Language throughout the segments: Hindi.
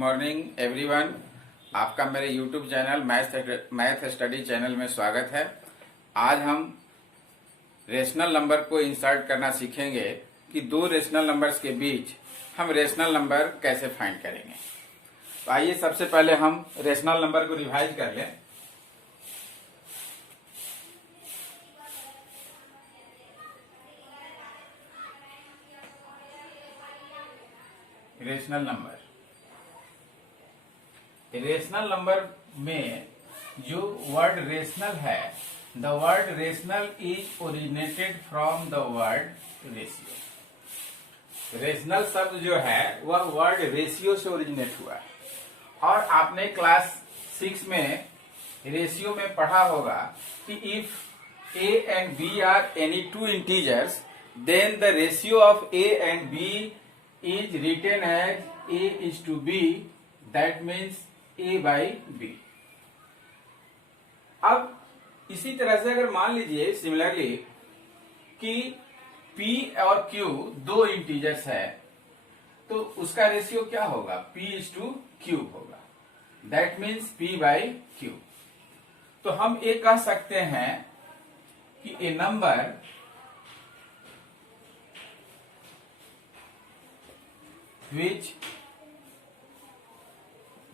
Morning everyone. आपका मेरे YouTube channel math study channel में स्वागत है। आज हम रेशनल नंबर को इंसर्ट करना सीखेंगे कि दो रेशनल नंबर्स के बीच हम रेशनल नंबर कैसे फाइंड करेंगे। तो आइए सबसे पहले हम रेशनल नंबर को रिवाइज कर लें। रेशनल नंबर में जो वर्ड रेशनल है, the word rational is originated from the word ratio. Rational शब्द जो है वह वर्ड रेशियो से ओरिजिनेट हुआ है। और आपने क्लास 6 में रेशियो में पढ़ा होगा कि if a and b are any two integers then the ratio of a and b is written as a is to b, that means a by b। अब इसी तरह से अगर मान लीजिए सिमिलरली कि p और q दो इंटीजर्स है तो उसका रेशियो क्या होगा, p is to q होगा, that means p by q। तो हम ये कह सकते हैं कि a number which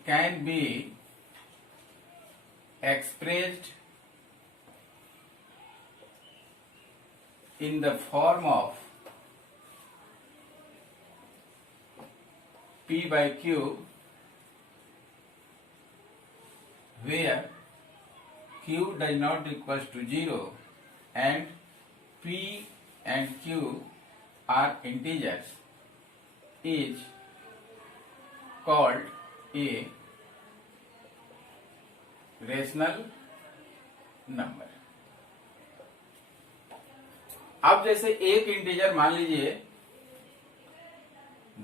can be expressed in the form of p by q, where q does not equals to 0 and p and q are integers, is called a rational number. अब जैसे एक इंटीजर मान लीजिए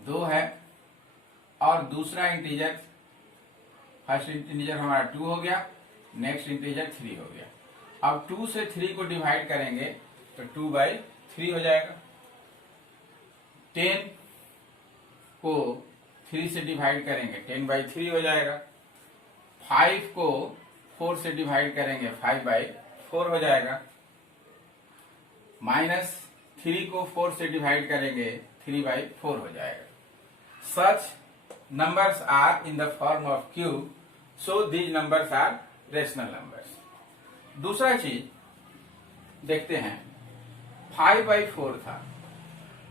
2 है और दूसरा इंटीजर, फर्स्ट इंटीजर हमारा 2 हो गया, नेक्स्ट इंटीजर 3 हो गया। अब 2 से 3 को डिवाइड करेंगे तो 2/3 हो जाएगा। 10 को 3 से डिवाइड करेंगे 10/3 हो जाएगा। 5 को 4 से डिवाइड करेंगे 5/4 हो जाएगा। -3 को 4 से डिवाइड करेंगे 3/4 हो जाएगा। Such numbers are in the form of cube, so these numbers are rational numbers. दूसरा चीज देखते हैं, 5/4 था।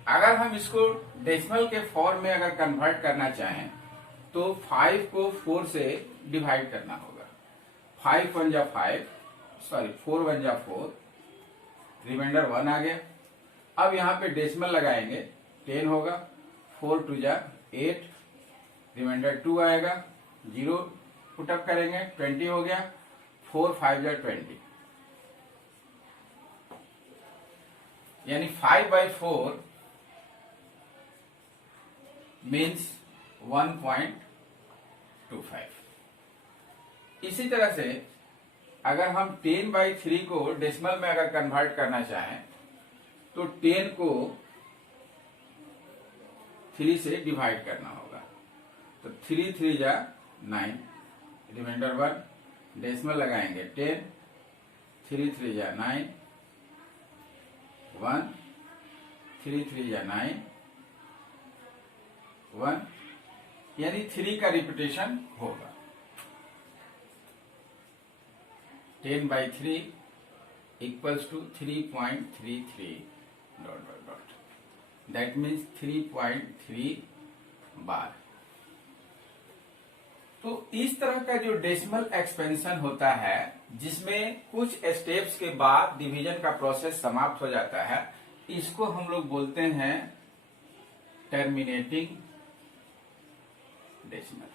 अगर हम इसको डेसिमल के फॉर्म में अगर कन्वर्ट करना चाहें तो 5 को 4 से डिवाइड करना होगा। 5 1 जा 5, सॉरी 4 1 जा 4, रिमाइंडर 1 आ गया। अब यहाँ पे डेसिमल लगाएंगे 10 होगा, 4 2 जा 8, रिमाइंडर 2 आएगा, 0 पुटअप करेंगे 20 हो गया, 4 5 जा 20, यानी 5/4 मीन्स 1.25। इसी तरह से अगर हम 10/3 को डेसिमल में अगर कन्वर्ट करना चाहें तो 10 को 3 से डिवाइड करना होगा। तो 3 3 जा 9, रिमाइंडर 1, डेसिमल लगाएंगे 10, 3 3 जा 9, 1, 3 3 जा 9, 1, यानी 3 का रिपीटेशन होगा। 10/3 इक्वल्स टू 3.33 ... दैट मीन्स 3.3 बार। तो इस तरह का जो डेसिमल एक्सपेंशन होता है जिसमें कुछ स्टेप्स के बाद डिवीजन का प्रोसेस समाप्त हो जाता है, इसको हम लोग बोलते हैं टर्मिनेटिंग डेसिमल।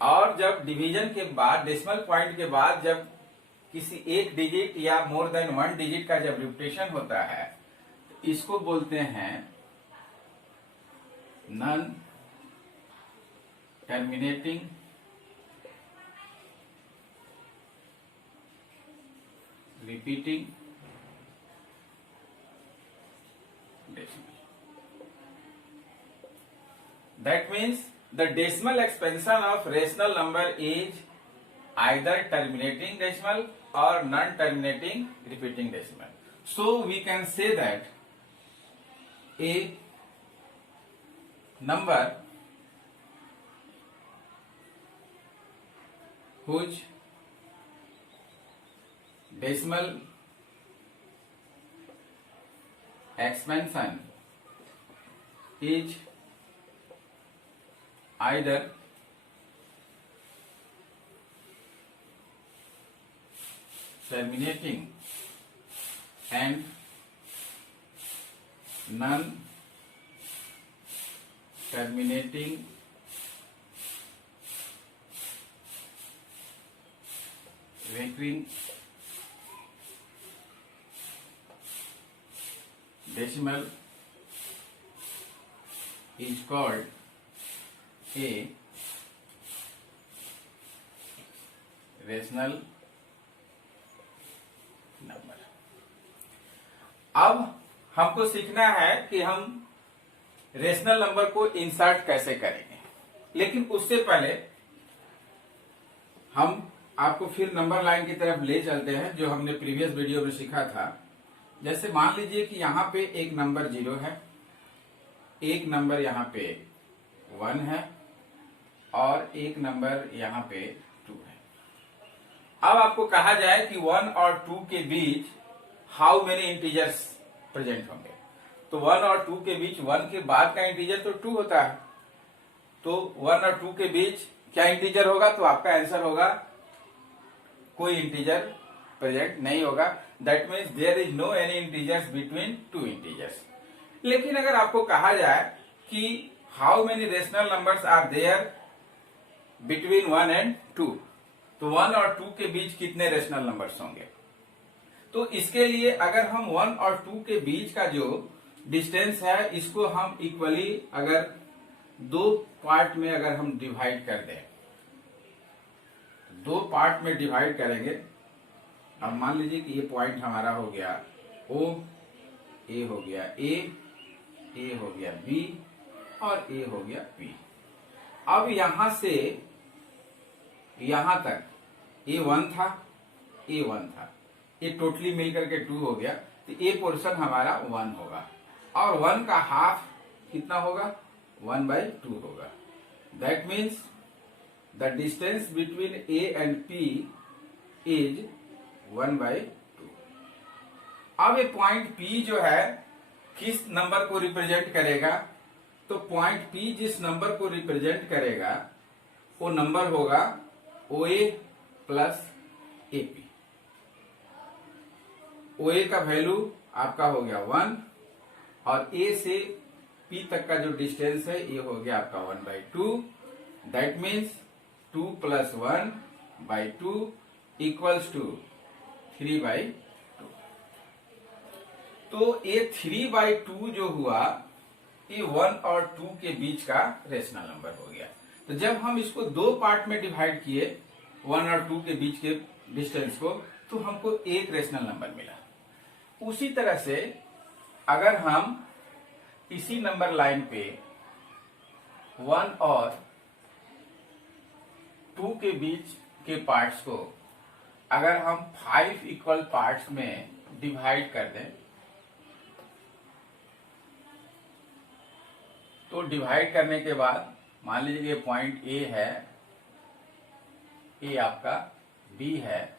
और जब डिवीजन के बाद, डेसिमल पॉइंट के बाद जब किसी एक डिजिट या मोर देन 1 डिजिट का जब रिपीटेशन होता है तो इसको बोलते हैं non terminating repeating decimal. That means the decimal expansion of rational number is either terminating decimal or non-terminating repeating decimal. So we can say that a number whose decimal expansion is either terminating and non-terminating recurring decimal is called a rational number. अब हमको सीखना है कि हम रेशनल नंबर को इंसर्ट कैसे करेंगे, लेकिन उससे पहले हम आपको फिर नंबर लाइन की तरफ ले चलते हैं जो हमने प्रीवियस वीडियो में सीखा था। जैसे मान लीजिए कि यहाँ पे एक नंबर 0 है, एक नंबर यहाँ पे 1 है और एक नंबर यहाँ पे 2 है। अब आपको कहा जाए कि 1 और 2 के बीच हाउ मेनी इंटीजर्स प्रेजेंट होंगे, तो 1 और 2 के बीच 1 के बाद का इंटीजर तो 2 होता है, तो 1 और 2 के बीच क्या इंटीजर होगा, तो आपका आंसर होगा कोई इंटीजर प्रेजेंट नहीं होगा। That means there is no any integers between two integers. लेकिन अगर आपको कहा जाए कि how many rational numbers are there between 1 and 2, तो 1 और 2 के बीच कितने रेशनल नंबर्स होंगे, तो इसके लिए अगर हम 1 और 2 के बीच का जो डिस्टेंस है इसको हम इक्वली अगर दो पार्ट में अगर हम डिवाइड कर दें, दो पार्ट में डिवाइड करेंगे। अब मान लीजिए कि ये पॉइंट हमारा हो गया O, ए हो गया ए हो गया बी और ए हो गया पी। अब यहां से यहां तक A1 था, A1 था, ये टोटली मिलकर के 2 हो गया, तो ए पोर्शन हमारा 1 होगा और 1 का हाफ कितना होगा, 1/2 होगा। That means the distance between A and P is 1/2। अब ये पॉइंट पी जो है किस नंबर को रिप्रेजेंट करेगा, तो पॉइंट पी जिस नंबर को रिप्रेजेंट करेगा वो नंबर होगा OA प्लस AP। OA का वैल्यू आपका हो गया 1 और A से P तक का जो डिस्टेंस है ये हो गया आपका 1/2। That means 2 + 1/2 equals to 3/2। तो ये 3/2 जो हुआ ये 1 और 2 के बीच का रेशनल नंबर हो गया। तो जब हम इसको दो पार्ट में डिवाइड किए 1 और 2 के बीच के डिस्टेंस को, तो हमको एक रेशनल नंबर मिला। उसी तरह से अगर हम इसी नंबर लाइन पे 1 और 2 के बीच के पार्ट्स को अगर हम 5 इक्वल पार्ट्स में डिवाइड कर दें, तो डिवाइड करने के बाद मान लीजिए ये पॉइंट ए है, ए आपका बी है,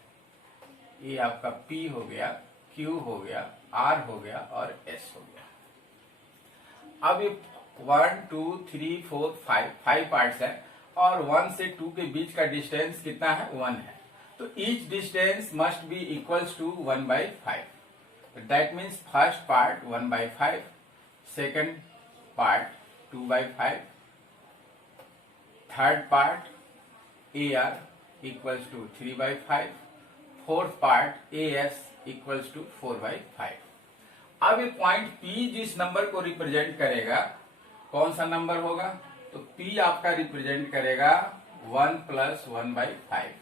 ए आपका पी हो गया, क्यू हो गया, आर हो गया और एस हो गया। अब ये 1 2 3 4 5 पार्ट्स है और 1 से 2 के बीच का डिस्टेंस कितना है, 1 है। तो each distance must be equals to 1/5। That means first part 1/5, second part 2/5, third part AR equals to 3/5, fourth part AS equals to 4/5। अब ये पॉइंट P जिस नंबर को रिप्रेजेंट करेगा कौन सा नंबर होगा, तो P आपका रिप्रेजेंट करेगा 1 + 1/5।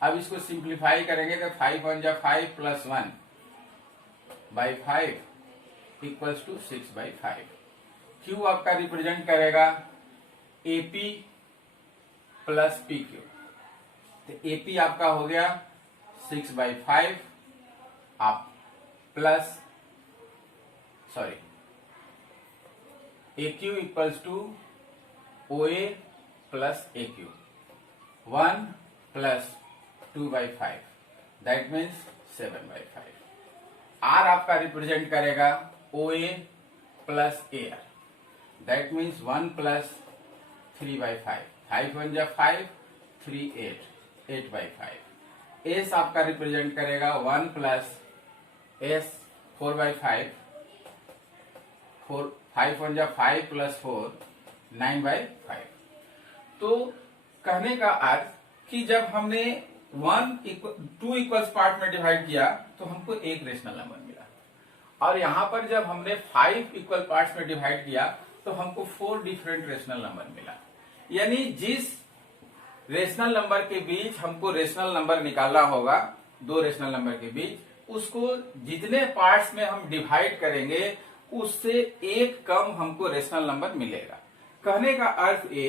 अब इसको सिंप्लीफाई करेंगे तो 5 1 जा 5 + 1/5 इक्वल्स टू 6/5। Q आपका रिप्रेजेंट करेगा एपी प्लस पी क्यू। तो एपी आपका हो गया 6/5 आप plus A Q equals to O A plus A Q 1 plus 2/5 that means 7/5। R आपका रिप्रेजेंट करेगा O A plus A R that means 1 plus 3/5 5 1 जा 5 3 8/5। एस आपका रिप्रेजेंट करेगा 1 प्लस एस 4/5 4 5 1 जा 5 प्लस 4 9/5। तो कहने का अर्थ कि जब हमने 2 इक्वल्स पार्ट में डिवाइड किया तो हमको एक रेशनल नंबर मिला, और यहां पर जब हमने 5 इक्वल पार्ट्स में डिवाइड किया तो हमको 4 डिफरेंट रेशनल नंबर मिला। यानी जिस रेशनल नंबर के बीच हमको रेशनल नंबर निकालना होगा, 2 रेशनल नंबर के बीच, उसको जितने पार्ट्स में हम डिवाइड करेंगे उससे एक कम हमको रेशनल नंबर मिलेगा। कहने का अर्थ ये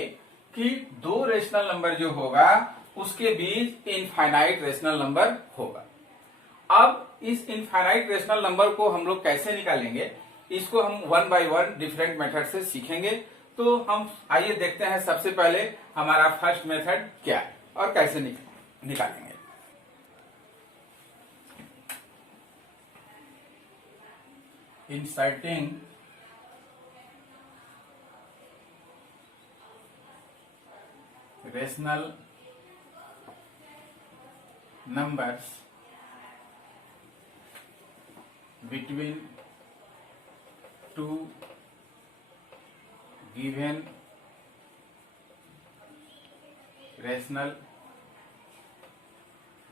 कि 2 रेशनल नंबर जो होगा उसके बीच इनफाइनाइट रेशनल नंबर होगा। अब इस इनफाइनाइट रेशनल नंबर को हम लोग कैसे निकालेंगे, इसको हम 1 बाय 1 डिफरेंट मेथड से सीखेंगे। तो हम आइए देखते हैं सबसे पहले हमारा फर्स्ट मेथड क्या है और कैसे निकालेंगे। Inserting rational numbers between two given rational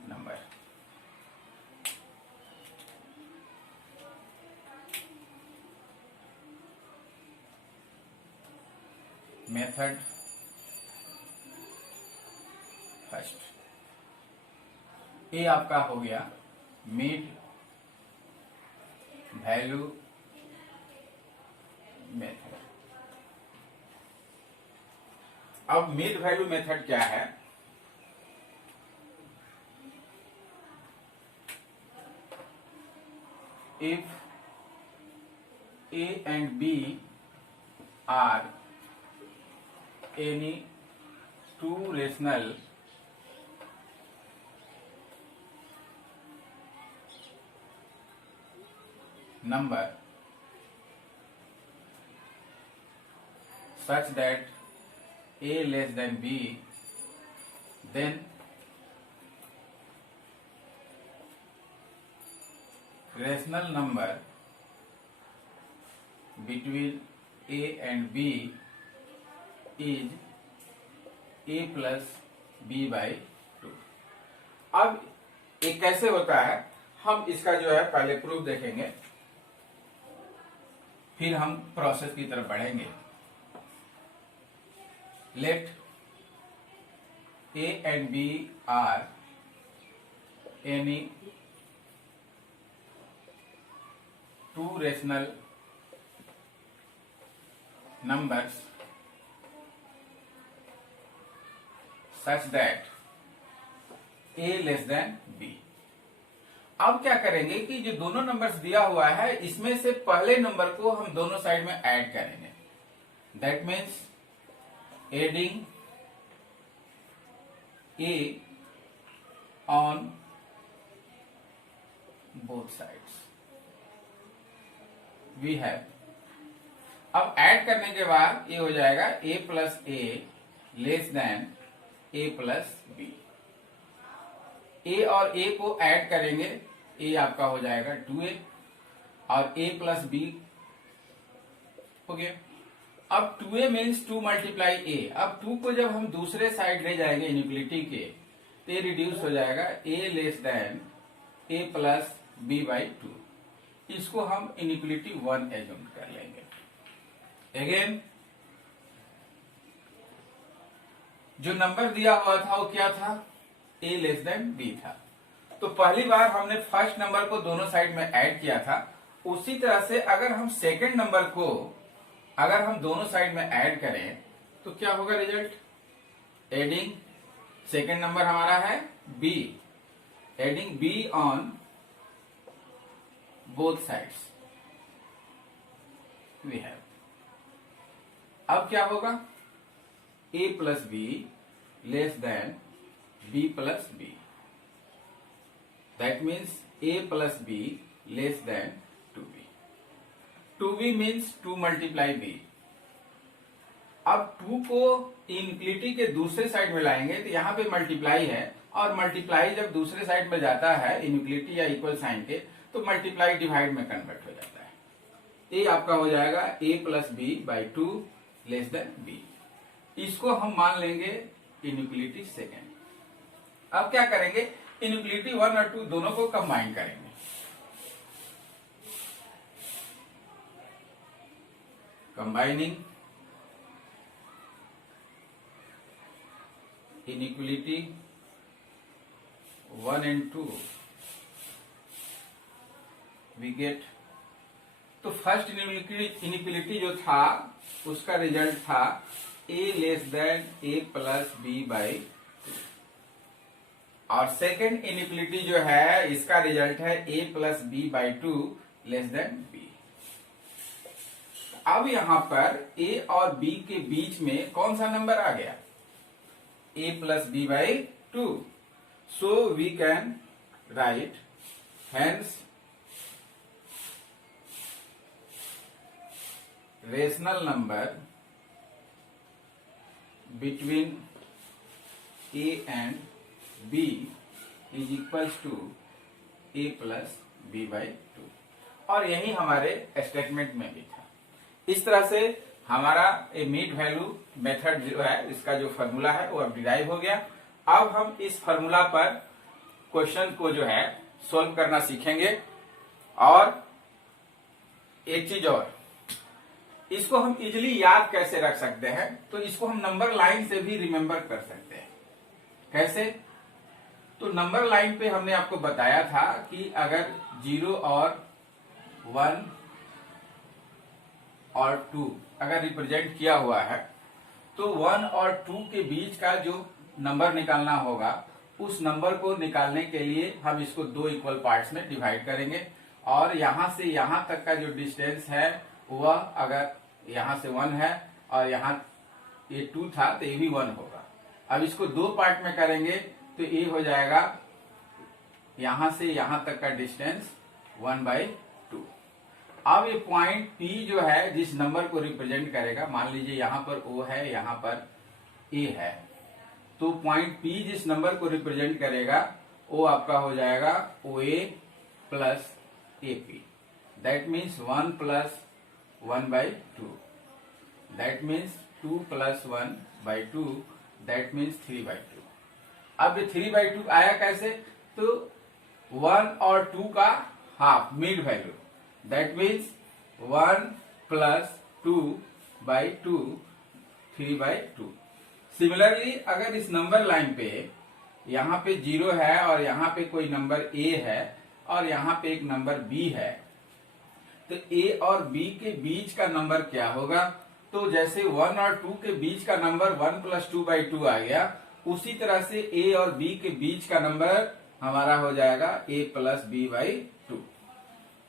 number। Method first, ये आपका हो गया मिड वैल्यू मेथड। अब मिड वैल्यू मेथड क्या है, if a and b are any 2 rational number such that a less than b, then rational number between a and b is a plus b by 2। अब ये कैसे होता है, हम इसका जो है पहले प्रूफ देखेंगे, फिर हम प्रोसेस की तरफ बढ़ेंगे। Let a and b are any 2 rational numbers such that a less than b। अब क्या करेंगे कि जो दोनों नंबर्स दिया हुआ है इसमें से पहले नंबर को हम दोनों साइड में ऐड करेंगे। That means adding a on both sides we have. अब ऐड करने के बाद ये हो जाएगा a plus a less than a plus b. a और a को ऐड करेंगे, a आपका हो जाएगा 2a और a प्लस b हो गया। अब 2a मीन्स 2 मल्टीप्लाई a। अब 2 को जब हम दूसरे साइड ले जाएंगे इनइक्वलिटी के तो ये रिड्यूस हो जाएगा a less than a plus b by 2। इसको हम इनइक्वलिटी 1 एज्यूम कर लेंगे। अगेन जो नंबर दिया हुआ था वो क्या था, a लेस देन b था। तो पहली बार हमने फर्स्ट नंबर को दोनों साइड में ऐड किया था, उसी तरह से अगर हम सेकंड नंबर को अगर हम दोनों साइड में ऐड करें तो क्या होगा रिजल्ट? एडिंग सेकेंड नंबर हमारा है b, adding b on both sides we have. अब क्या होगा? a plus b less than b plus b, that means a plus b less than 2b। 2b means 2 multiply b। अब 2 को इनफिनिटी के दूसरे साइड में लाएंगे तो यहाँ पे मल्टीप्लाई है, और मल्टीप्लाई जब दूसरे साइड में जाता है इनफिनिटी या इक्वल साइन के, तो मल्टीप्लाई डिवाइड में कन्वर्ट हो जाता है। ये आपका हो जाएगा a plus b by 2 less than b। इसको हम मान लेंगे इनइक्वलिटी सेकेंड। अब क्या करेंगे? इनइक्वलिटी 1 और 2 दोनों को कंबाइन करेंगे। Combining inequality 1 and 2 we get. तो फर्स्ट इनइक्वलिटी जो था उसका रिजल्ट था a less than a plus b by 2, और सेकेंड इनइक्वलिटी जो है इसका रिजल्ट है a plus b by 2 less than b। अब यहां पर a और b के बीच में कौन सा नंबर आ गया? a plus b by 2। So we can write hence rational number between a and b is equals to a plus b by 2, और यही हमारे स्टेटमेंट में भी था। इस तरह से हमारा ए मीड वैल्यू मेथड जो है इसका जो फॉर्मूला है वो अब डिराइव हो गया। अब हम इस फॉर्मूला पर क्वेश्चन को जो है सॉल्व करना सीखेंगे। और एक चीज और, इसको हम इजिली याद कैसे रख सकते हैं? तो इसको हम नंबर लाइन से भी रिमेंबर कर सकते हैं। कैसे? तो नंबर लाइन पे हमने आपको बताया था कि अगर 0 और 1 और 2 अगर रिप्रेजेंट किया हुआ है तो 1 और 2 के बीच का जो नंबर निकालना होगा, उस नंबर को निकालने के लिए हम इसको 2 इक्वल पार्ट्स में डिवाइड करेंगे, और यहां से यहां तक का जो डिस्टेंस है वह अगर यहां से 1 है और यहां ये 2 था तो ये भी 1 होगा। अब इसको 2 पार्ट में करेंगे तो ये हो जाएगा यहां से यहां तक का डिस्टेंस 1/2। अब ये पॉइंट P जो है जिस नंबर को रिप्रेजेंट करेगा, मान लीजिए यहां पर O है, यहां पर A है, तो पॉइंट P जिस नंबर को रिप्रेजेंट करेगा वो आपका हो जाएगा OA plus AP। That means 1 plus 1/2, that means 2 plus 1/2, that means 3/2। अब ये 3/2 आया कैसे? तो 1 और 2 का half mid value, that means 1 plus 2/2 3/2। Similarly अगर इस नंबर लाइन पे यहाँ पे 0 है और यहाँ पे कोई नंबर A है और यहाँ पे एक नंबर B है, तो A और B के बीच का नंबर क्या होगा? तो जैसे 1 और 2 के बीच का नंबर 1 प्लस 2/2 आ गया, उसी तरह से A और B के बीच का नंबर हमारा हो जाएगा A प्लस B/2।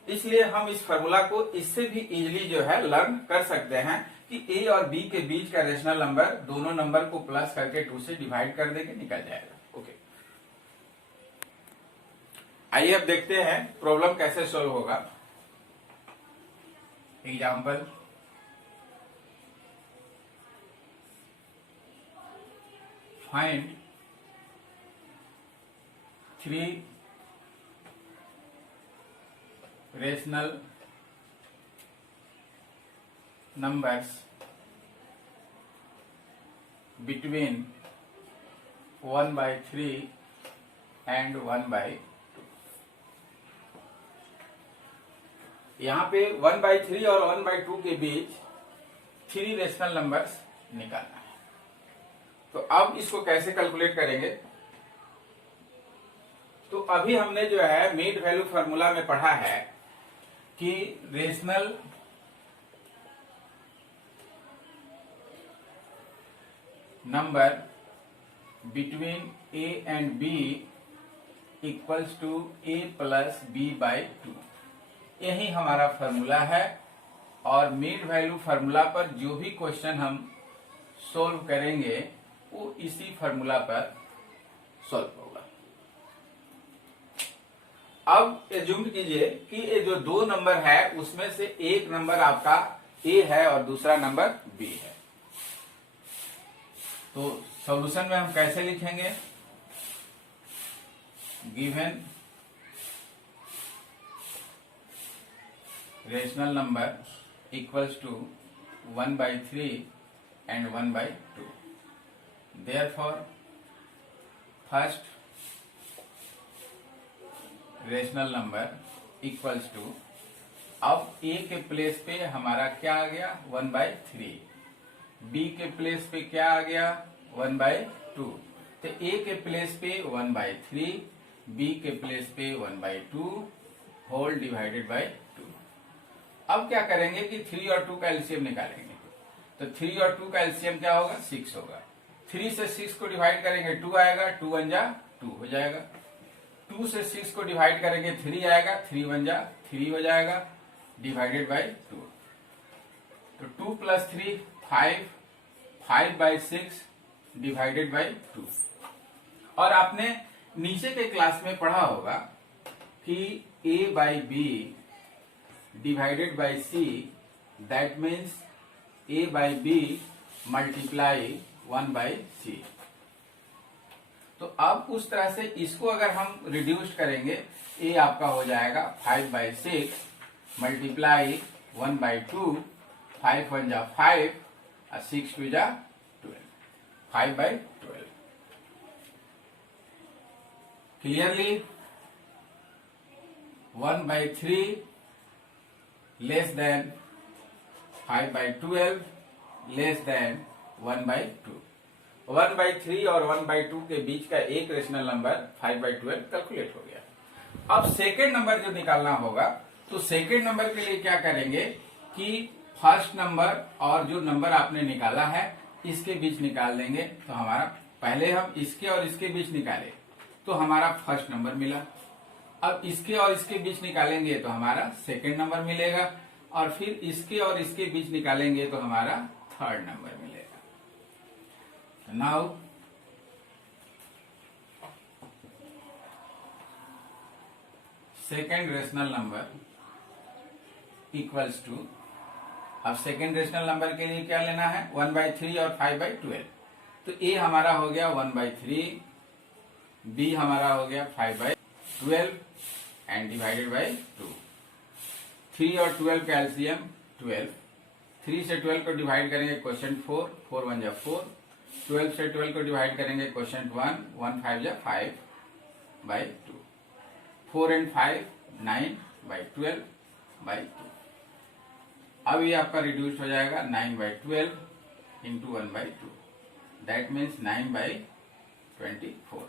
इसलिए हम इस फॉर्मूला को इससे भी इजिली जो है लर्न कर सकते हैं कि A और B के बीच का रेशनल नंबर दोनों नंबर को प्लस करके 2 से डिवाइड कर देंगे, निकल जाएगा। ओके, आइए अब देखते हैं प्रॉब्लम कैसे सोल्व होगा। Example, find 3 rational numbers between 1/3 and 1/2। यहाँ पे 1/3 और 1/2 के बीच 3 रेशनल नंबर्स निकालना है। तो अब इसको कैसे कैलकुलेट करेंगे? तो अभी हमने जो है मीड वैल्यू फार्मूला में पढ़ा है कि number between A and B equals to A plus B by 2। यही हमारा फॉर्मूला है और मीन वैल्यू फॉर्मूला पर जो भी क्वेश्चन हम सोल्व करेंगे वो इसी फॉर्मूला पर सोल्व होगा। अब एज्यूम कीजिए कि ये जो दो नंबर है उसमें से एक नंबर आपका ए है और दूसरा नंबर बी है। तो सॉल्यूशन में हम कैसे लिखेंगे? Given rational number equals to 1/3 and 1/2। Therefore, first rational number equals to, अब ए के प्लेस पे हमारा क्या आ गया 1/3, बी के प्लेस पे क्या आ गया 1/2। तो ए के प्लेस पे 1/3, बी के प्लेस पे 1/2 होल डिवाइडेड बाय 2। अब क्या करेंगे कि 3 और 2 का एलसीएम निकालेंगे। तो 3 और 2 का एलसीएम क्या होगा 6 होगा। 3 से 6 को डिवाइड करेंगे 2 आएगा, 2 1 जा 2 हो जाएगा। 2 से 6 को डिवाइड करेंगे 3 आएगा, 3 1 जा 3 हो जाएगा डिवाइडेड बाय 2। तो 2 + 3 5, 5/6 डिवाइडेड बाय 2। और आपने नीचे के क्लास में पढ़ा होगा कि A/B divided by C, that means A/B multiply 1/C। तो अब उस तरह से इसको अगर हम रिड्यूस करेंगे, A आपका हो जाएगा 5/6 मल्टीप्लाई 1/2, 5 1 जा 5 और 6 2 जा 12, 5/12। Clearly 1/3 less than 5/12 less then 1/2। 1/3 और 1/2 के बीच का एक रेशनल नंबर 5/12 कैलकुलेट हो गया। अब सेकेंड नंबर जो निकालना होगा, तो सेकेंड नंबर के लिए क्या करेंगे कि फर्स्ट नंबर और जो नंबर आपने निकाला है इसके बीच निकाल देंगे। तो हमारा पहले हम इसके और इसके बीच निकाले तो हमारा फर्स्ट नंबर मिला। अब इसके और इसके बीच निकालेंगे तो हमारा सेकेंड नंबर मिलेगा और फिर इसके और इसके बीच निकालेंगे तो हमारा थर्ड नंबर मिलेगा। Now second rational number equals to, अब सेकेंड रेशनल नंबर के लिए क्या लेना है 1/3 और 5/12। तो ए हमारा हो गया 1/3, बी हमारा हो गया 5/12 एंड डिवाइडेड बाय 2। 3 और 12 का एलसीएम 12। 3 से 12 को डिवाइड करेंगे क्वेश्चन 4, 4 1 जा 4। 12 से 12 को डिवाइड करेंगे क्वेश्चन 1, 1 5 जा 5/2। 4 and 5 9/12/2। अब ये आपका रिड्यूस हो जाएगा 9/12 इंटू 1/2, दैट मीन्स 9/24।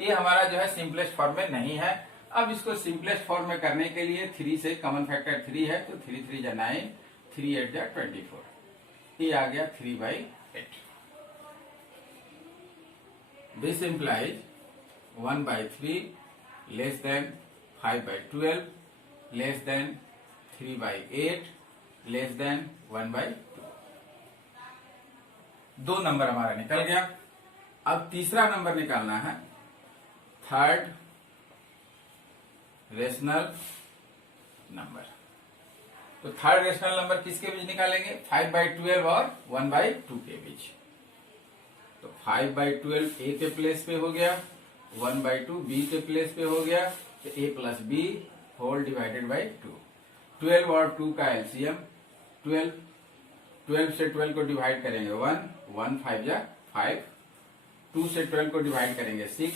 ये हमारा जो है सिंपलेस्ट फॉर्म में नहीं है। अब इसको सिंपलेस्ट फॉर्म में करने के लिए 3 से कॉमन फैक्टर 3 है, तो 3 3 जा 9, 3 8 जा 24। ये आ गया 3/8। This implies 1/3 less than 5/12 less than 3/8 less then 1/2। दो नंबर हमारा निकल गया। अब तीसरा नंबर निकालना है, थर्ड रेशनल नंबर। तो थर्ड रेशनल नंबर किसके बीच निकालेंगे 5/12 और 1/2 के बीच। तो 5/12 ए के प्लेस पे हो गया, 1/2 बी के प्लेस पे हो गया, तो a plus b whole divided by 2। 12 और 2 का एलसीएम 12। 12 से 12 को डिवाइड करेंगे 1, 1 5 जा 5। 2 से 12 को डिवाइड करेंगे 6,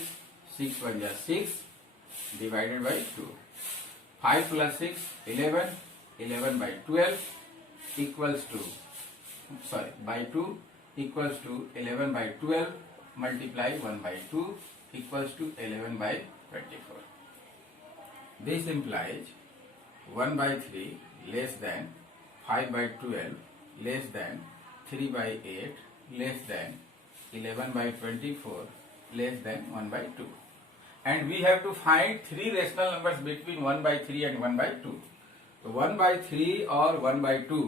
6 1 जा 6 divided by 2। 5 plus 6 11, 11/12 equals to by 2 equals to 11/12 multiply 1/2 equals to 11/24। This implies 1/3 less than 5/12 less than 3/8 less than 11/24 less than 1/2. And we have to find three rational numbers between 1/3 and 1/2. तो 1/3 और 1/2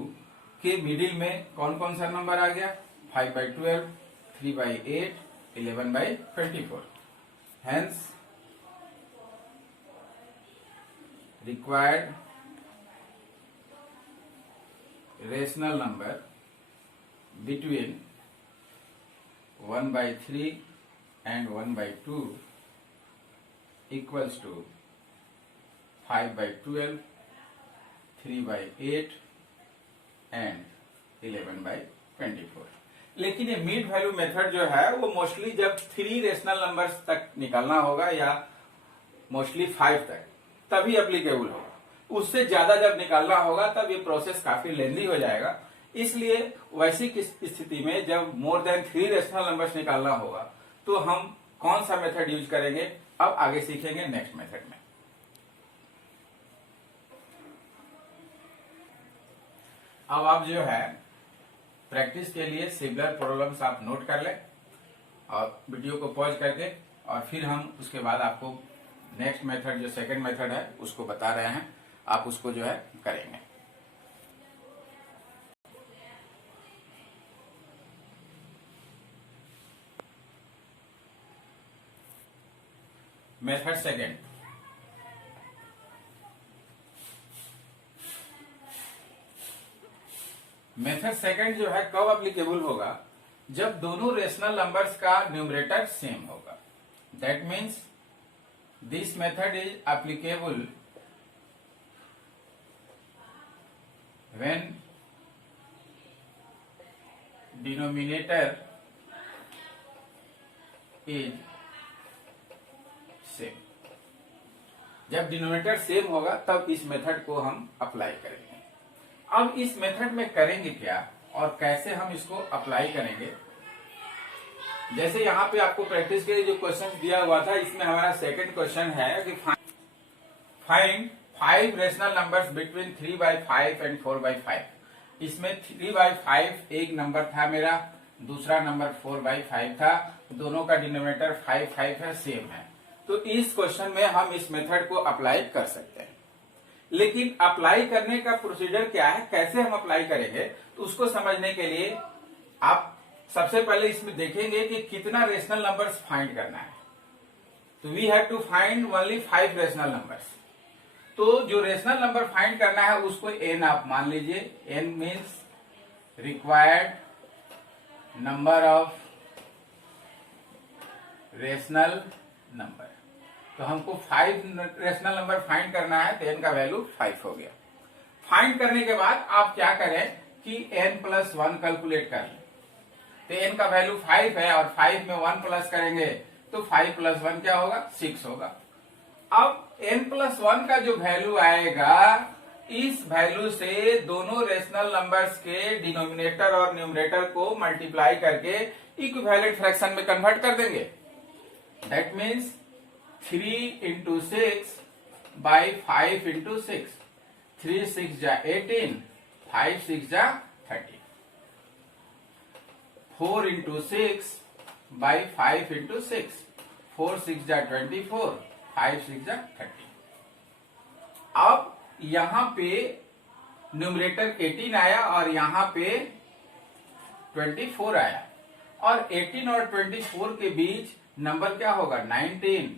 के मिडिल में कौन कौन सा नंबर आ गया? 5/12, 3/8, 11/24. Hence, required rational number between 1/3 and 1/2 equals to 5/12, 3/8 and 11/24. लेकिन ये मीड वैल्यू मेथड जो है वो मोस्टली जब थ्री रेशनल नंबर्स तक निकालना होगा या मोस्टली 5 तक तभी एप्लीकेबल होगा। उससे ज्यादा जब निकालना होगा तब ये प्रोसेस काफी लेंदी हो जाएगा। इसलिए वैसी स्थिति में जब मोर देन 3 रेशनल नंबर्स निकालना होगा तो हम कौन सा मेथड यूज करेंगे अब आगे सीखेंगे नेक्स्ट मेथड में। अब आप जो है प्रैक्टिस के लिए सिमिलर प्रॉब्लम्स आप नोट कर लें और वीडियो को पॉज करके और फिर हम उसके बाद आपको नेक्स्ट मेथड जो सेकंड मेथड है उसको बता रहे हैं, आप उसको जो है करेंगे। मेथड सेकंड, मेथड सेकंड जो है कब एप्लीकेबल होगा? जब दोनों रेशनल नंबर्स का न्यूमरेटर सेम होगा। That means this method is applicable when denominator is same. जब डिनोमिनेटर सेम होगा तब इस मेथड को हम अप्लाई करेंगे। अब इस मेथड में करेंगे क्या और कैसे हम इसको अप्लाई करेंगे? जैसे यहाँ पे आपको प्रैक्टिस के लिए जो क्वेश्चन दिया हुआ था इसमें हमारा सेकंड क्वेश्चन है कि find 5 rational numbers between 3/5 and 4/5। इसमें 3/5 एक नंबर था मेरा, दूसरा नंबर 4/5 था, दोनों का डिनोमिनेटर 5 है, सेम है। तो इस क्वेश्चन में हम इस मेथड को अप्लाई कर सकते हैं। लेकिन अप्लाई करने का प्रोसीजर क्या है, कैसे हम अप्लाई करेंगे, तो उसको समझने के लिए आप सबसे पहले इसमें देखेंगे कि कितना रेशनल नंबर्स फाइंड करना है। तो we have to find only 5 rational numbers. तो जो रेशनल नंबर फाइंड करना है उसको n आप मान लीजिए। n means required number of rational number. तो हमको 5 रेशनल नंबर फाइंड करना है तो n का वैल्यू 5 हो गया। फाइंड करने के बाद आप क्या करें कि n+1 कैलकुलेट कर लें। तो n का वैल्यू 5 है और 5 में 1 प्लस करेंगे तो 5 + 1 क्या होगा? 6 होगा। अब n+1 का जो वैल्यू आएगा इस वैल्यू से दोनों रेशनल नंबर्स के डिनोमिनेटर और न्यूमरेटर को मल्टीप्लाई करके इक्विवेलेंट फ्रैक्शन में कन्वर्ट कर देंगे। दैट मीन्स 3 × 6 by 5 × 6, 3 6 जा 18, 5 6 जा 30, 4 × 6 by 5 × 6, 4 6 जा 24, 5 6 जा 30। अब यहां पे न्यूमरेटर 18 आया और यहां पे 24 आया और 18 और 24 के बीच नंबर क्या होगा? 19,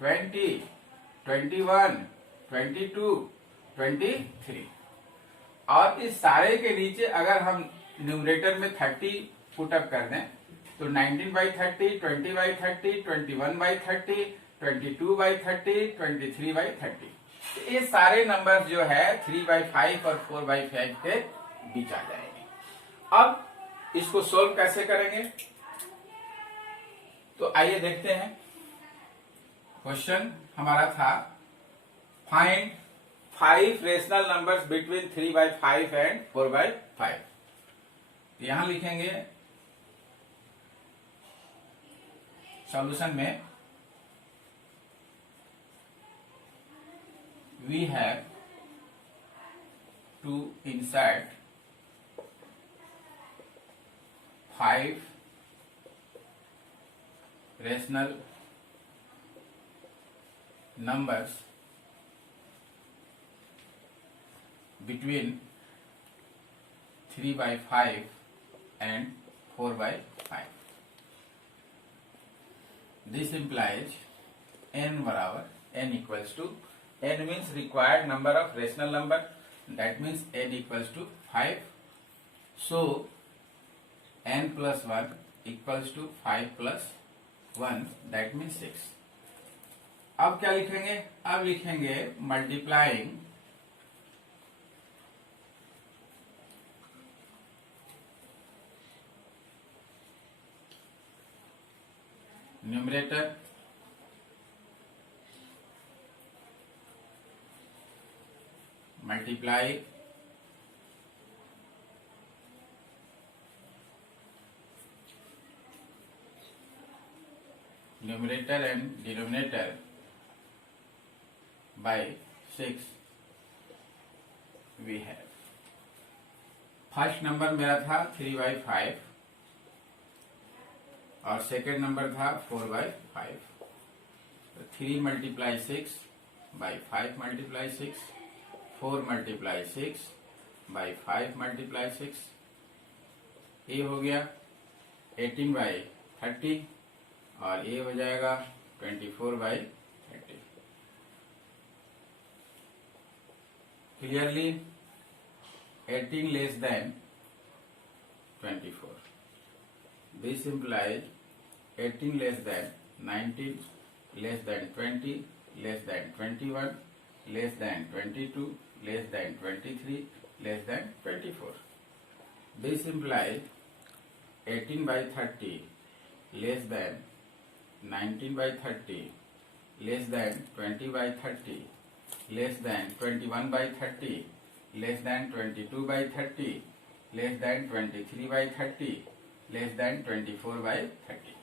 20, 21, 22, 23। और इस सारे के नीचे अगर हम न्यूमरेटर में 30 पुटअप कर दें तो 19/30, 20/30, 21/30, 22/30, 23/30। ये सारे नंबर जो है 3/5 और 4/5 के बीच आ जाएंगे। अब इसको सोल्व कैसे करेंगे तो आइए देखते हैं। क्वेश्चन हमारा था find 5 rational numbers between 3/5 and 4/5। यहां लिखेंगे सॉल्यूशन में we have to insert 5 rational numbers between 3/5 and 4/5. This implies n बराबर n equals to, n means required number of rational number, that means n equals to 5. So n plus 1 equals to 5 plus 1, that means 6. अब क्या लिखेंगे? अब लिखेंगे multiplying numerator multiply numerator and denominator by 6 we have. First number मेरा था 3/5 और सेकेंड नंबर था 4/5. तो 3 multiply 6 by 5 multiply 6, 4 multiply 6 by 5 multiply 6, ये हो गया 18/30 और ये हो जाएगा 24/30. Clearly 18 less than 24. This implies 18 less than 19, less than 20, less than 21, less than 22, less than 23, less than 24. This implies 18/30 less than 19/30, less than 20/30, less than 21/30, less than 22/30, less than 23/30, less than 24/30.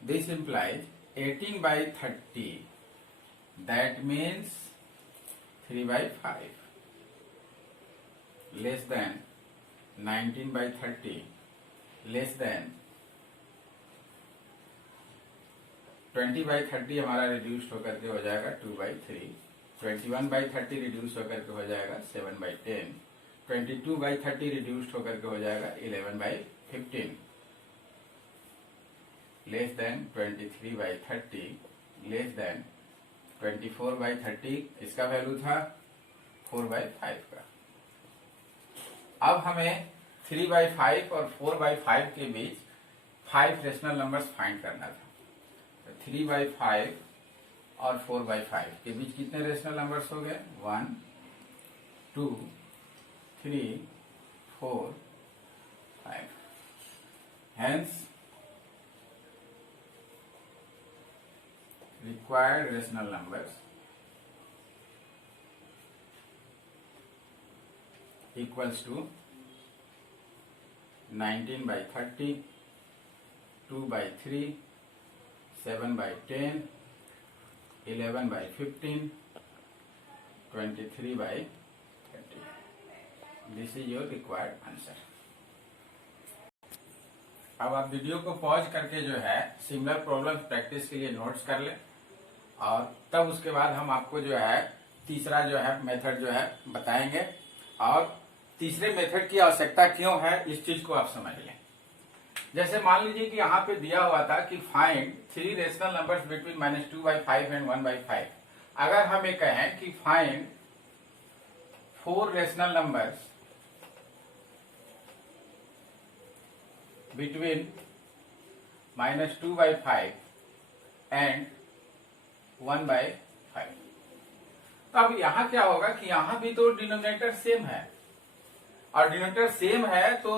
This implies 18/30, that means 3/5, less than 19/30, less than 20/30 हमारा रिड्यूस होकर के हो जाएगा 2/3, 21/30 रिड्यूस होकर के हो जाएगा 7/10, 22/30 रिड्यूस होकर के हो जाएगा 11/15, लेस देन 23/30, लेस देन 24/30. इसका वैल्यू था 4/5 का. अब हमें 3/5 और 4/5 के बीच 5 रेशनल नंबर्स फाइंड करना था. तो 3/5 और 4/5 के बीच कितने रेशनल नंबर्स हो गए? 1, 2, 3, 4, 5. Hence, required rational numbers equals to 19/30, 2/3, 7/10, 11/15, 23/30. This is your required answer. अब आप वीडियो को पॉज करके जो है सिमिलर प्रॉब्लम प्रैक्टिस के लिए नोट्स कर लें और तब उसके बाद हम आपको जो है तीसरा जो है मेथड जो है बताएंगे. और तीसरे मेथड की आवश्यकता क्यों है इस चीज को आप समझ लें. जैसे मान लीजिए कि यहाँ पे दिया हुआ था कि find 3 rational numbers between -2/5 and 1/5. अगर हम ये कहें कि find 4 rational numbers between -2/5 and 1/5. तो अब यहां क्या होगा कि यहां भी तो डिनोमिनेटर सेम है और डिनोमिनेटर सेम है तो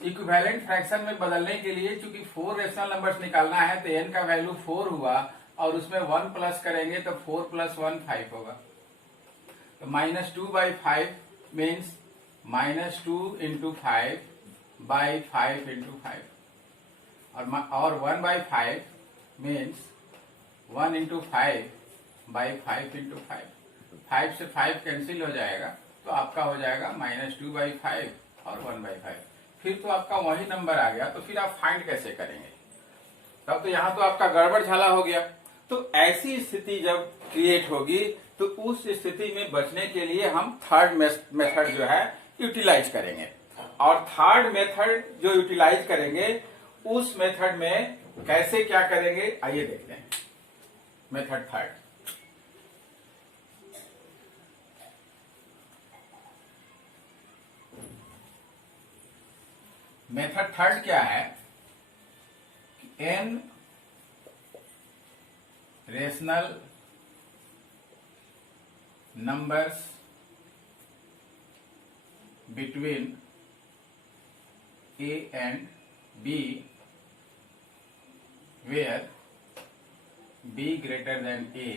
इक्विवेलेंट फ्रैक्शन में बदलने के लिए चूंकि 4 रेशनल नंबर्स निकालना है तो n का वैल्यू 4 हुआ और उसमें 1 प्लस करेंगे तो 4 + 1 5 होगा. तो -2/5 मीन्स -2 × 5 by 5 × 5 और 1/5 means 1 × 5 by 5 × 5. 5 से 5 कैंसिल हो जाएगा तो आपका हो जाएगा -2/5 और 1/5. फिर तो आपका वही नंबर आ गया. तो फिर आप फाइंड कैसे करेंगे? तब तो यहाँ तो आपका गड़बड़ झाला हो गया। तो ऐसी स्थिति जब क्रिएट होगी तो उस स्थिति में बचने के लिए हम थर्ड मेथड जो है यूटिलाइज करेंगे। और थर्ड मेथड जो यूटिलाइज करेंगे उस मेथड में कैसे क्या करेंगे आइए देखते हैं। मेथड थर्ड, मेथड थर्ड क्या है? n rational numbers between A and B where B greater than A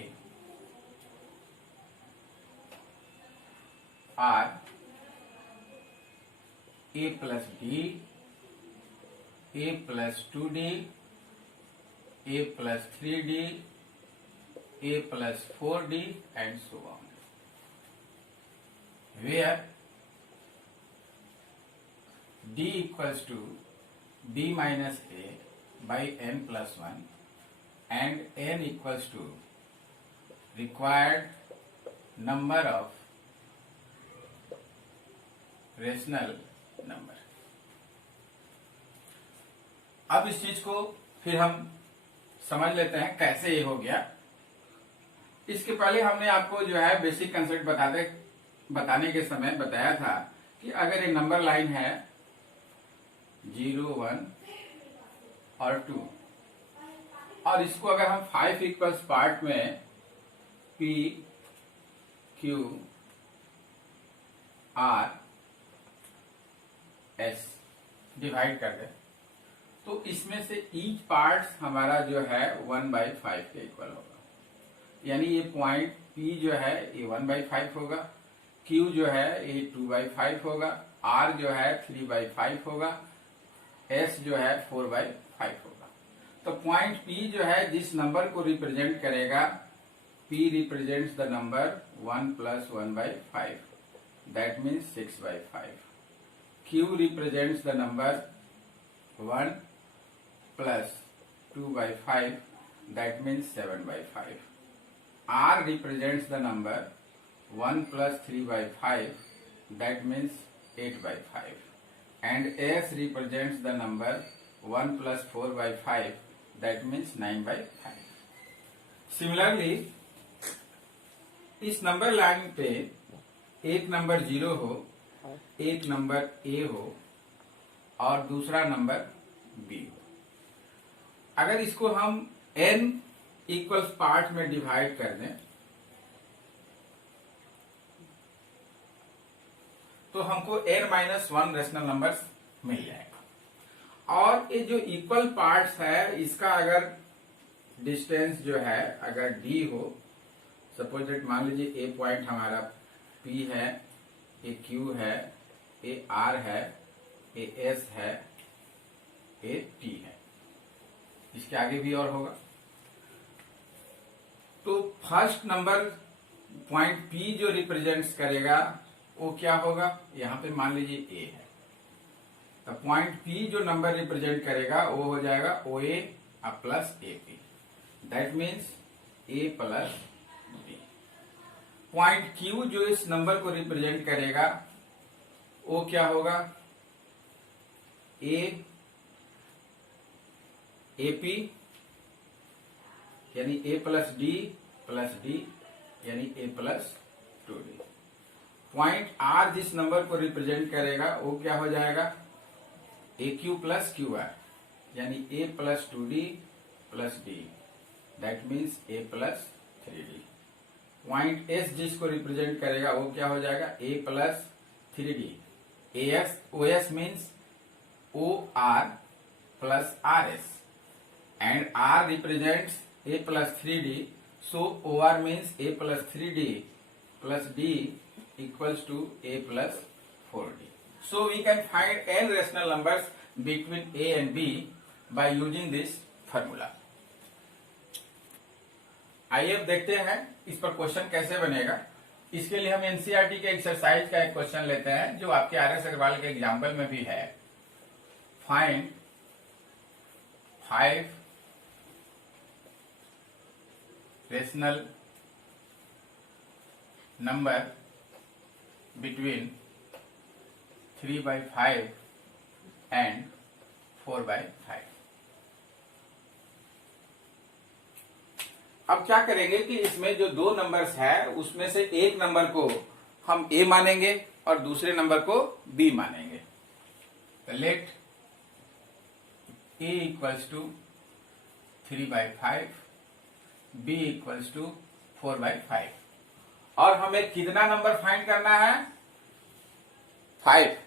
are A plus D, A plus 2D, A plus 3D, A plus 4D and so on, where D equals to B minus A by n plus 1 and n equals to required number of rational number. अब इस चीज को फिर हम समझ लेते हैं कैसे ये हो गया। इसके पहले हमने आपको जो है बेसिक कंसेप्ट बताने के समय बताया था कि अगर एक नंबर लाइन है 0, 1 और 2 और इसको अगर हम 5 इक्वल्स पार्ट में P, Q, R, S divide कर दे तो इसमें से ईच पार्ट हमारा जो है 1/5 के इक्वल होगा। यानी ये पॉइंट P जो है ये 1/5 होगा, Q जो है ये 2/5 होगा, R जो है 3/5 होगा, S जो है 4/5 होगा। तो पॉइंट P जो है जिस नंबर को रिप्रेजेंट करेगा, P represents the number 1 plus 1/5, that means 6/5. Q represents the number 1 plus 2/5, that means 7/5. R represents the number 1 plus 3/5, that means 8/5. And S represents the number 1 plus 4/5, that means 9/5. Similarly, इस नंबर लाइन पे एक नंबर 0 हो, एक नंबर A हो और दूसरा नंबर B हो। अगर इसको हम n इक्वल्स पार्ट में डिवाइड कर दें तो हमको n-1 रेशनल नंबर्स मिल जाएगा। और ये जो इक्वल पार्ट्स है इसका अगर डिस्टेंस जो है अगर d हो, सपोज दैट मान लीजिए A पॉइंट हमारा P है, A Q है, A R है, A S है, A T है, इसके आगे भी और होगा। तो फर्स्ट नंबर पॉइंट P जो रिप्रेजेंट्स करेगा वो क्या होगा? यहाँ पे मान लीजिए A है, तो पॉइंट P जो नंबर रिप्रेजेंट करेगा वो हो जाएगा OA plus AP, that means A plus B। Point Q जो इस नंबर को रिप्रेजेंट करेगा वो क्या होगा? A AP यानी A plus D plus D यानी A plus 2D। Point R जिस नंबर को रिप्रेजेंट करेगा वो क्या हो जाएगा? AQ प्लस QR यानी A plus 2D plus D, that means A plus 3D। Point S जिसको रिप्रेजेंट करेगा वो क्या हो जाएगा? A plus 3D। OS means OR plus RS and R represents A plus 3D, so OR means A plus 3D plus D equals to A plus 4D. So we can find n rational numbers between A and B by using this formula. आइए अब देखते हैं इस पर क्वेश्चन कैसे बनेगा। इसके लिए हम एनसीईआरटी के एक्सरसाइज का एक क्वेश्चन लेते हैं जो आपके आर.एस. अग्रवाल के एग्जाम्पल में भी है। Find 5 rational number between 3/5 and 4/5। अब क्या करेंगे कि इसमें जो दो नंबर्स है उसमें से एक नंबर को हम ए मानेंगे और दूसरे नंबर को बी मानेंगे। तो let a equals to 3/5, b equals to 4/5। और हमें कितना नंबर फाइंड करना है? 5।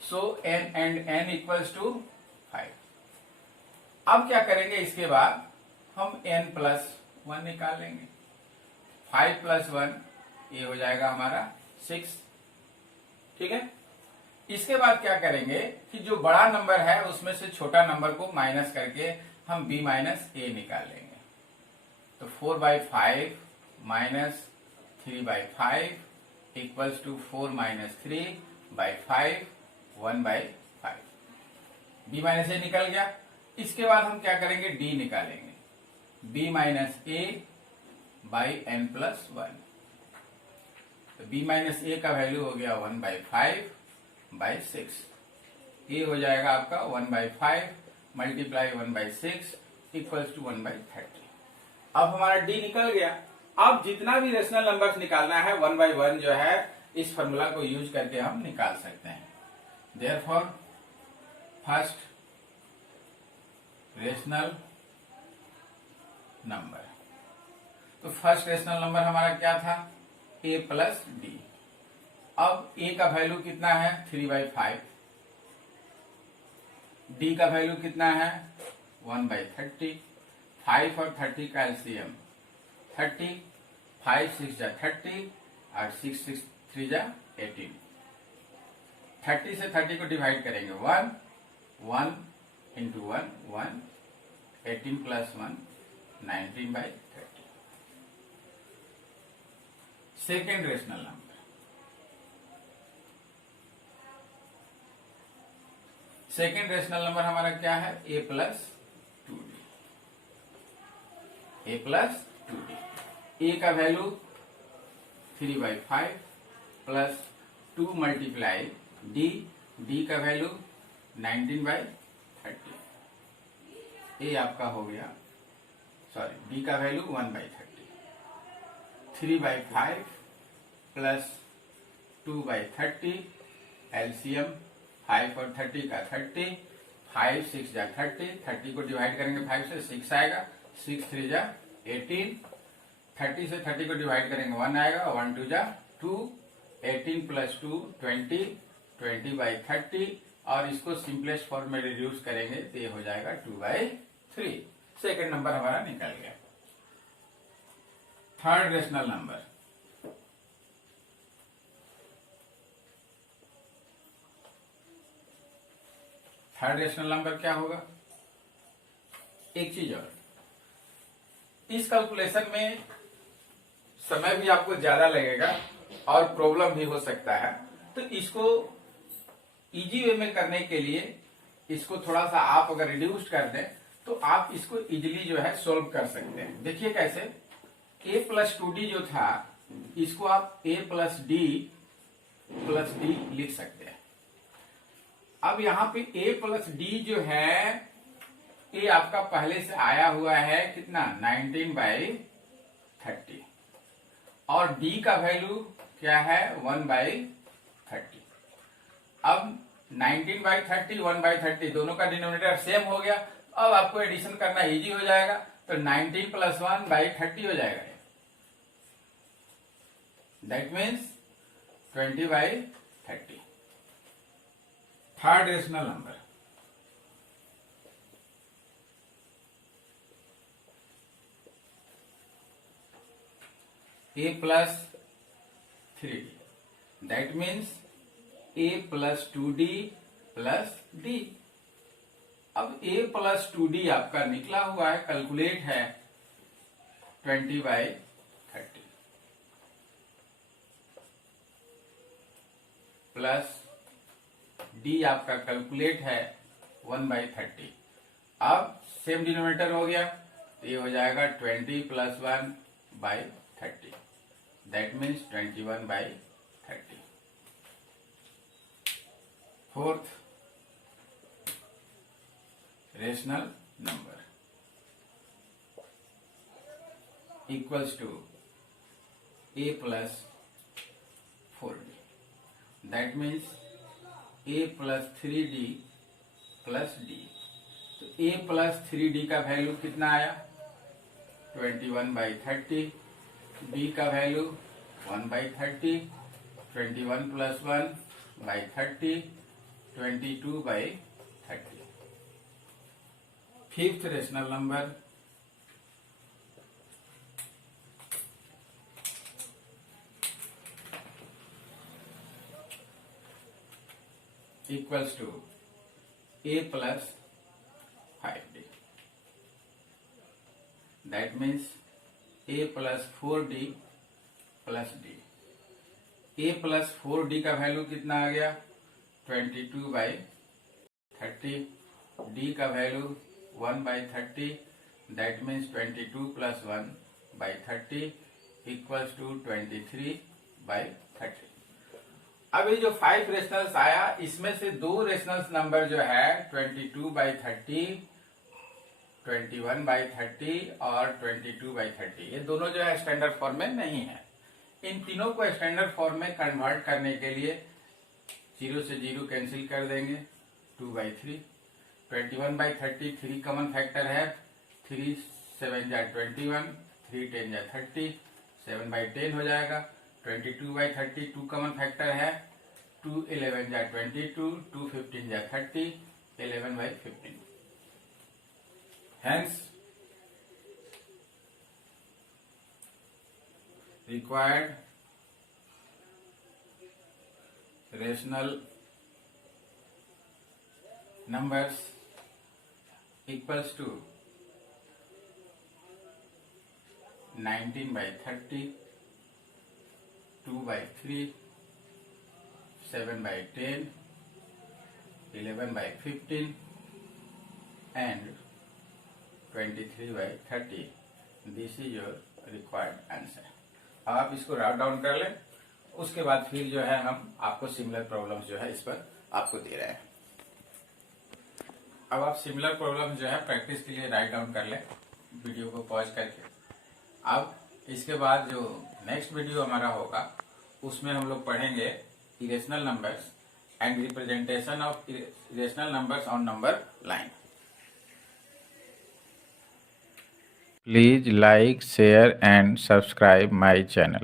So n and n equals to 5। अब क्या करेंगे, इसके बाद हम n+1 निकाल लेंगे। 5 + 1 ये हो जाएगा हमारा 6। ठीक है। इसके बाद क्या करेंगे कि जो बड़ा नंबर है उसमें से छोटा नंबर को माइनस करके हम b - a निकाल लेंगे। तो 4/5 - 3/5 इक्वल्स टू 4 - 3/5 1/5। b - a निकल गया। इसके बाद हम क्या करेंगे, d निकालेंगे। b - a/n+1। तो b - a का वैल्यू हो गया 1/5/6। ये हो जाएगा आपका 1/5 × 1/6 इक्वल्स टू 1/30। अब हमारा d निकल गया। अब जितना भी रेशनल नंबर्स निकालना है 1/1 जो है इस फॉर्मूला को यूज करके हम निकाल सकते हैं। देयरफॉर फर्स्ट रेशनल नंबर, तो फर्स्ट रेशनल नंबर हमारा क्या था? a + d। अब a का वैल्यू कितना है? 3/5। d का वैल्यू कितना है? 1/30। 5 और 30 का एलसीएम 30। 5 × 6 = 30 और 6 × 3 = 18। 30 से 30 को डिवाइड करेंगे 1 1 × 1 1। 18 + 1 19/30। Second rational number, second rational number हमारा क्या है? a + 2d। a + 2d। a का वैल्यू 3/5 प्लस 2 × d। d का वैल्यू 19/30। ये आपका हो गया, सॉरी d का वैल्यू 1/30। 3/5 प्लस 2/30 एलसीएम 5 और 30 का 30। 5 6 = 30। 30 को डिवाइड करेंगे 5 से 6 आएगा। 6 3 = 18। 30 से 30 को डिवाइड करेंगे 1 आएगा। 1 2 = 2। 18 + 2 20। 20/30 और इसको सिंपलेस्ट फॉर्म में रिड्यूस करेंगे तो ये हो जाएगा 2/3। सेकेंड नंबर हमारा निकल गया। Third rational number, third rational number क्या होगा? एक चीज और, इस कैलकुलेशन में समय भी आपको ज्यादा लगेगा और प्रॉब्लम भी हो सकता है। तो इसको इजी वे में करने के लिए इसको थोड़ा सा आप अगर रिड्यूस कर दें तो आप इसको इजीली जो है सोल्व कर सकते हैं। देखिए कैसे, a + 2d जो था इसको आप a + d लिख सकते हैं। अब यहाँ पे a + d जो है ये आपका पहले से आया हुआ है कितना? 19/30 और d का वैल्यू क्या है? 1/30। अब 19/30 1/30 दोनों का डिनोमिनेटर सेम हो गया। अब आपको एडिशन करना इजी हो जाएगा। तो 19 + 1/30 हो जाएगा। That means 20/30। Third rational number, a + 3d। That means a + 2d + d। अब a + 2d आपका निकला हुआ है, कैलकुलेट है 20/30 प्लस d आपका कैलकुलेट है 1/30। अब सेम डिनोमिनेटर हो गया तो ये हो जाएगा 20 + 1 by 30, that means 21 by 30. Fourth, rational number equals to a plus 4d, that means a plus 3d plus d. तो a plus 3d का वैल्यू कितना आया 21 by 30, d का value 1 by 30, 21 plus 1 by 30, 22 by 30. Fifth rational number equals to a plus 5d, that means a plus 4d plus d. a plus 4d का वैल्यू कितना आ गया 22 by 30, d का value 1 by 30, that means 22 plus 1 by 30 equals to 23 by 30. अब ये जो 5 रेशनल्स आया इसमें से 2 रेशनल्स नंबर जो है 22 by 30, 21 by 30 और 22 by 30, ये दोनों जो है स्टैंडर्ड फॉर्म में नहीं है. इन तीनों को स्टैंडर्ड फॉर्म में कन्वर्ट करने के लिए 0 से 0 कैंसिल कर देंगे, 2 by 3. 21 by 30 3 कॉमन फैक्टर है, 3 7 जा 21, 3 10 जा 30, 7 by 10 हो जाएगा. 22 by 30 2 कॉमन फैक्टर है, 2 11 जा 22, 2 15 जा 30, 11 by 15. Hence, required rational numbers equals to 19 by 30, 2 by 3, 7 by 10, 11 by 15 and 23 by 30. This is your required answer. अब आप इसको राउट डाउन कर लें, उसके बाद फिर जो है हम आपको सिमिलर प्रॉब्लम्स जो है इस पर आपको दे रहे हैं. अब आप सिमिलर प्रॉब्लम्स जो है प्रैक्टिस के लिए राइट डाउन कर लें वीडियो को पॉज करके. अब इसके बाद जो नेक्स्ट वीडियो हमारा होगा उसमें हम लोग पढ़ेंगे irrational numbers and representation of irrational numbers on number line. Please like, share and subscribe my channel.